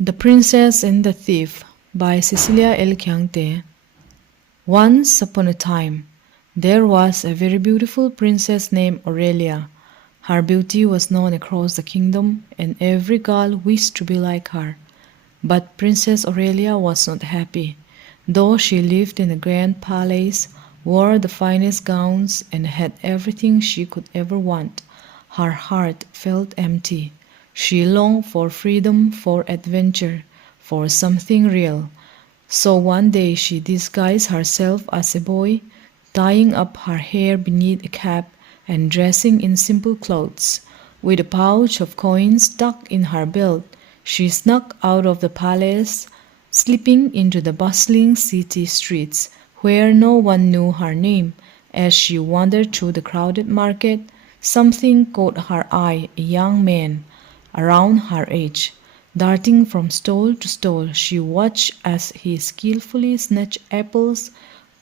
The Princess and the Thief by Cecilia L. Kyangte. Once upon a time, there was a very beautiful princess named Aurelia. Her beauty was known across the kingdom, and every girl wished to be like her. But Princess Aurelia was not happy. Though she lived in a grand palace, wore the finest gowns, and had everything she could ever want, her heart felt empty. She longed for freedom, for adventure, for something real. So one day she disguised herself as a boy, tying up her hair beneath a cap and dressing in simple clothes. With a pouch of coins stuck in her belt, she snuck out of the palace, slipping into the bustling city streets where no one knew her name. As she wandered through the crowded market, something caught her eye, a young man around her age. Darting from stall to stall, she watched as he skillfully snatched apples,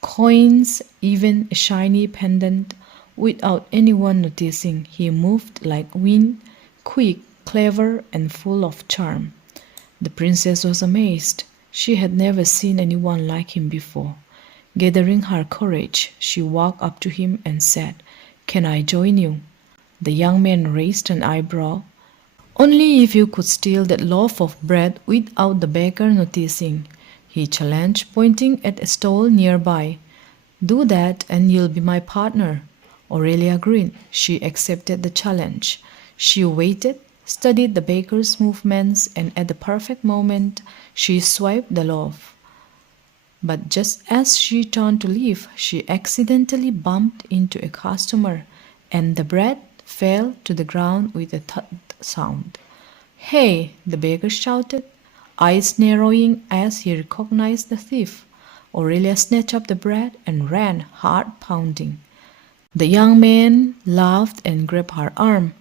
coins, even a shiny pendant. Without anyone noticing, he moved like wind, quick, clever, and full of charm. The princess was amazed. She had never seen anyone like him before. Gathering her courage, she walked up to him and said, "Can I join you?" The young man raised an eyebrow. "Only if you could steal that loaf of bread without the baker noticing," he challenged, pointing at a stall nearby. "Do that and you'll be my partner." Aurelia grinned. She accepted the challenge. She waited, studied the baker's movements, and at the perfect moment, she swiped the loaf. But just as she turned to leave, she accidentally bumped into a customer, and the bread fell to the ground with a thud sound. "Hey!" the baker shouted, eyes narrowing as he recognized the thief. Aurelia snatched up the bread and ran, heart pounding. The young man laughed and grabbed her arm,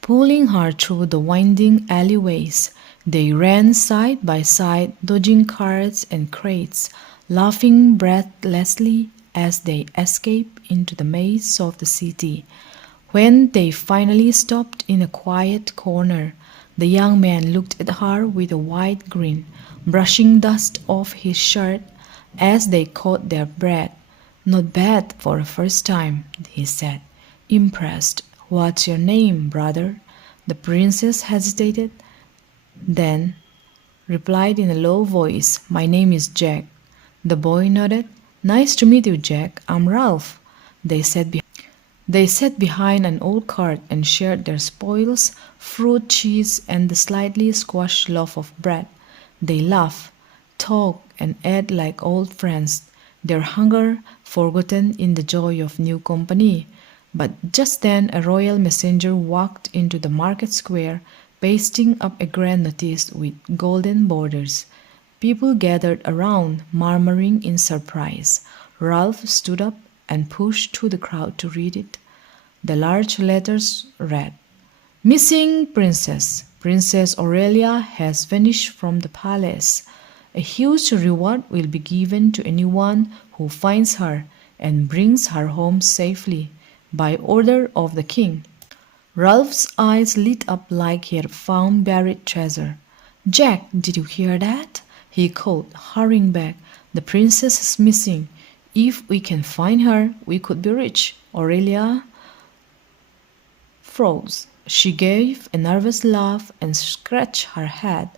pulling her through the winding alleyways. They ran side by side, dodging carts and crates, laughing breathlessly as they escaped into the maze of the city. When they finally stopped in a quiet corner, the young man looked at her with a wide grin, brushing dust off his shirt as they caught their breath. "Not bad for a first time," he said, impressed. "What's your name, brother?" The princess hesitated, then replied in a low voice, "My name is Jack." The boy nodded. "Nice to meet you, Jack. I'm Ralph." They sat behind an old cart and shared their spoils, fruit, cheese, and the slightly squashed loaf of bread. They laughed, talked, and ate like old friends, their hunger forgotten in the joy of new company. But just then a royal messenger walked into the market square, pasting up a grand notice with golden borders. People gathered around, murmuring in surprise. Ralph stood up and pushed through the crowd to read it. The large letters read, "Missing Princess. Princess Aurelia has vanished from the palace. A huge reward will be given to anyone who finds her and brings her home safely, by order of the king." Ralph's eyes lit up like he had found buried treasure. "Jack, did you hear that?" he called, hurrying back. "The princess is missing. If we can find her, we could be rich." Aurelia froze. She gave a nervous laugh and scratched her head.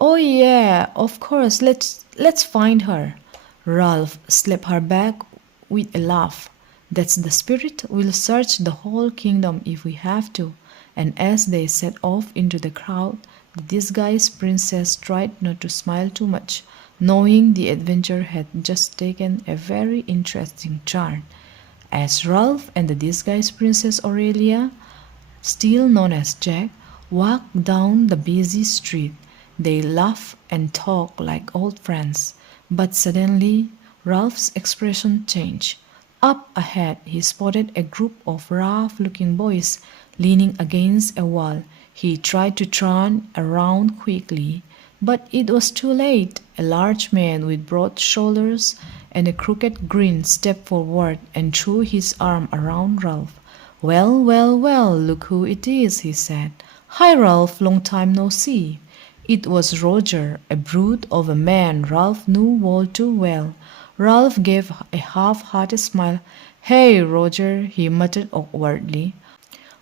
"Oh yeah, of course, let's find her." Ralph slapped her back with a laugh. "That's the spirit. We'll search the whole kingdom if we have to." And as they set off into the crowd, the disguised princess tried not to smile too much, knowing the adventure had just taken a very interesting turn. As Ralph and the disguised Princess Aurelia, still known as Jack, walked down the busy street, they laughed and talked like old friends. But suddenly, Ralph's expression changed. Up ahead, he spotted a group of rough-looking boys leaning against a wall. He tried to turn around quickly, but it was too late. A large man with broad shoulders and a crooked grin stepped forward and threw his arm around Ralph. "Well, well, well, look who it is," he said. "Hi, Ralph, long time no see." It was Roger, a brute of a man Ralph knew all too well. Ralph gave a half-hearted smile. "Hey, Roger," he muttered awkwardly.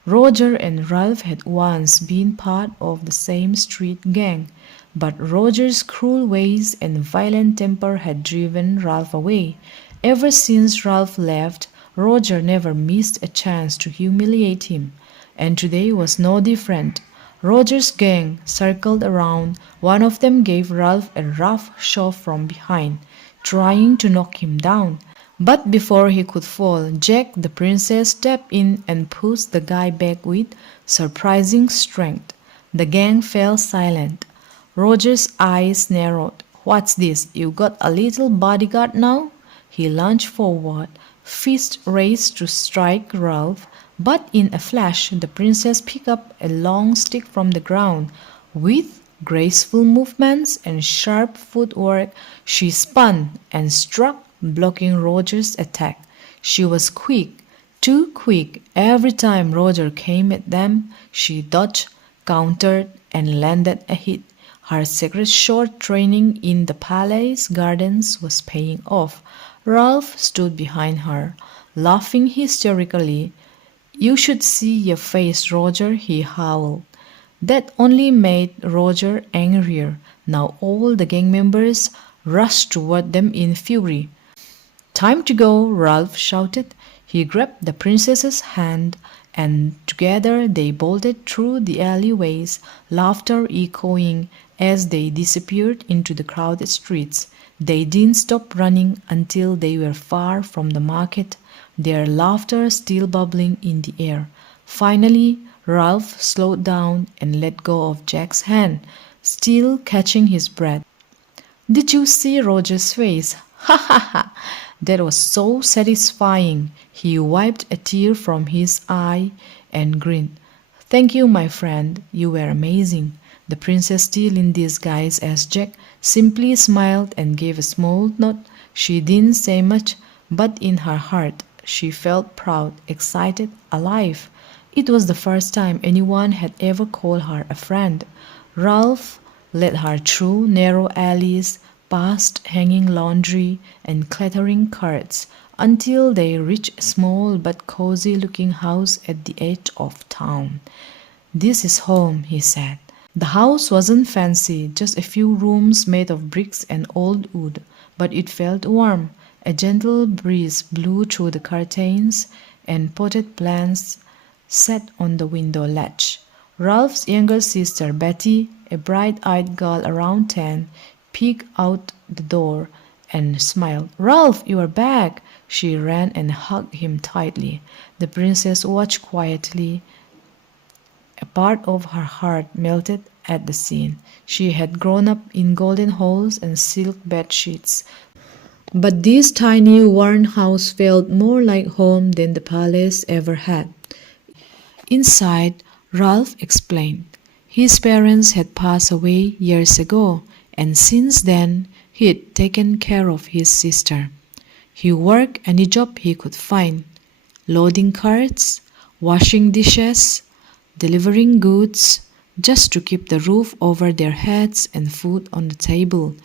Roger and Ralph had once been part of the same street gang, but Roger's cruel ways and violent temper had driven Ralph away. Ever since Ralph left, Roger never missed a chance to humiliate him, and today was no different. Roger's gang circled around. One of them gave Ralph a rough shove from behind, trying to knock him down. But before he could fall, Jack the princess stepped in and pushed the guy back with surprising strength. The gang fell silent. Roger's eyes narrowed. "What's this? You got a little bodyguard now?" He lunged forward, fist raised to strike Ralph, but in a flash the princess picked up a long stick from the ground. With graceful movements and sharp footwork, she spun and struck, blocking Roger's attack. She was quick, too quick. Every time Roger came at them, she dodged, countered, and landed a hit. Her secret short training in the palace gardens was paying off. Ralph stood behind her, laughing hysterically. "You should see your face, Roger," he howled. That only made Roger angrier. Now all the gang members rushed toward them in fury. "Time to go," Ralph shouted. He grabbed the princess's hand, and together they bolted through the alleyways, laughter echoing as they disappeared into the crowded streets. They didn't stop running until they were far from the market, their laughter still bubbling in the air. Finally, Ralph slowed down and let go of Jack's hand, still catching his breath. "Did you see Roger's face? Ha ha ha! That was so satisfying." He wiped a tear from his eye and grinned. "Thank you, my friend. You were amazing." The princess, still in disguise as Jack, simply smiled and gave a small nod. She didn't say much, but in her heart she felt proud, excited, alive. It was the first time anyone had ever called her a friend. Ralph led her through narrow alleys, past hanging laundry and clattering carts, until they reached a small but cozy-looking house at the edge of town. "This is home," he said. The house wasn't fancy, just a few rooms made of bricks and old wood, but it felt warm. A gentle breeze blew through the curtains, and potted plants sat on the window ledge. Ralph's younger sister, Betty, a bright-eyed girl around 10, peeked out the door and smiled. "Ralph, you are back!" She ran and hugged him tightly. The princess watched quietly. A part of her heart melted at the scene. She had grown up in golden halls and silk bed sheets, but this tiny, worn house felt more like home than the palace ever had. Inside, Ralph explained, his parents had passed away years ago, and since then he'd taken care of his sister. He worked any job he could find, loading carts, washing dishes, delivering goods, just to keep the roof over their heads and food on the table.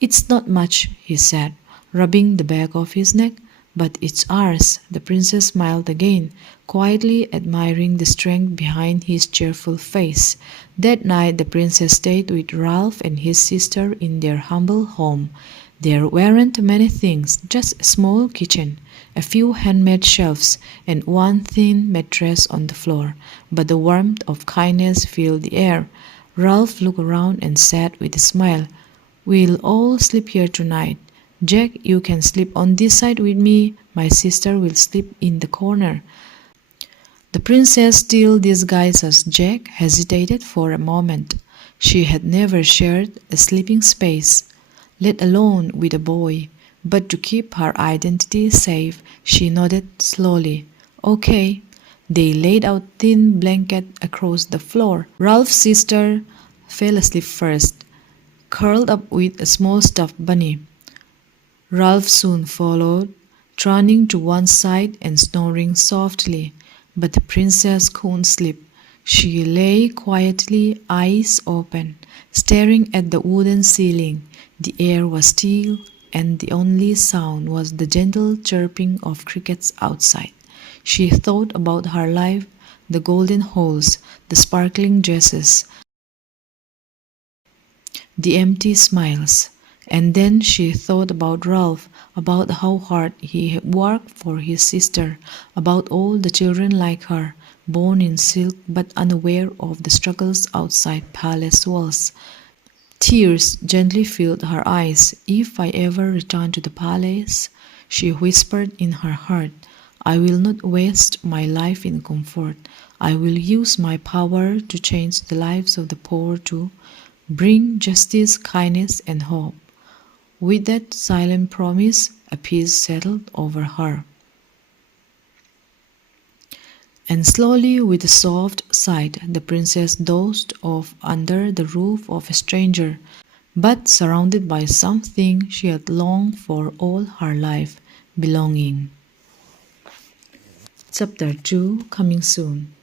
"It's not much," he said, rubbing the back of his neck, "but it's ours." The princess smiled again, quietly admiring the strength behind his cheerful face. That night the princess stayed with Ralph and his sister in their humble home. There weren't many things, just a small kitchen, a few handmade shelves, and one thin mattress on the floor, but the warmth of kindness filled the air. Ralph looked around and said with a smile, "We'll all sleep here tonight. Jack, you can sleep on this side with me. My sister will sleep in the corner." The princess, still disguised as Jack, hesitated for a moment. She had never shared a sleeping space, let alone with a boy. But to keep her identity safe, she nodded slowly. "Okay." They laid out thin blanket across the floor. Ralph's sister fell asleep first, curled up with a small stuffed bunny. Ralph soon followed, turning to one side and snoring softly. But the princess couldn't sleep. She lay quietly, eyes open, staring at the wooden ceiling. The air was still, and the only sound was the gentle chirping of crickets outside. She thought about her life, the golden halls, the sparkling dresses, the empty smiles. And then she thought about Ralph, about how hard he had worked for his sister, about all the children like her, born in silk but unaware of the struggles outside palace walls. Tears gently filled her eyes. If I ever return to the palace, she whispered in her heart, I will not waste my life in comfort. I will use my power to change the lives of the poor too, bring justice, kindness, and hope. With that silent promise, a peace settled over her. And slowly, with a soft sigh, the princess dozed off under the roof of a stranger, but surrounded by something she had longed for all her life, belonging. Chapter 2 coming soon.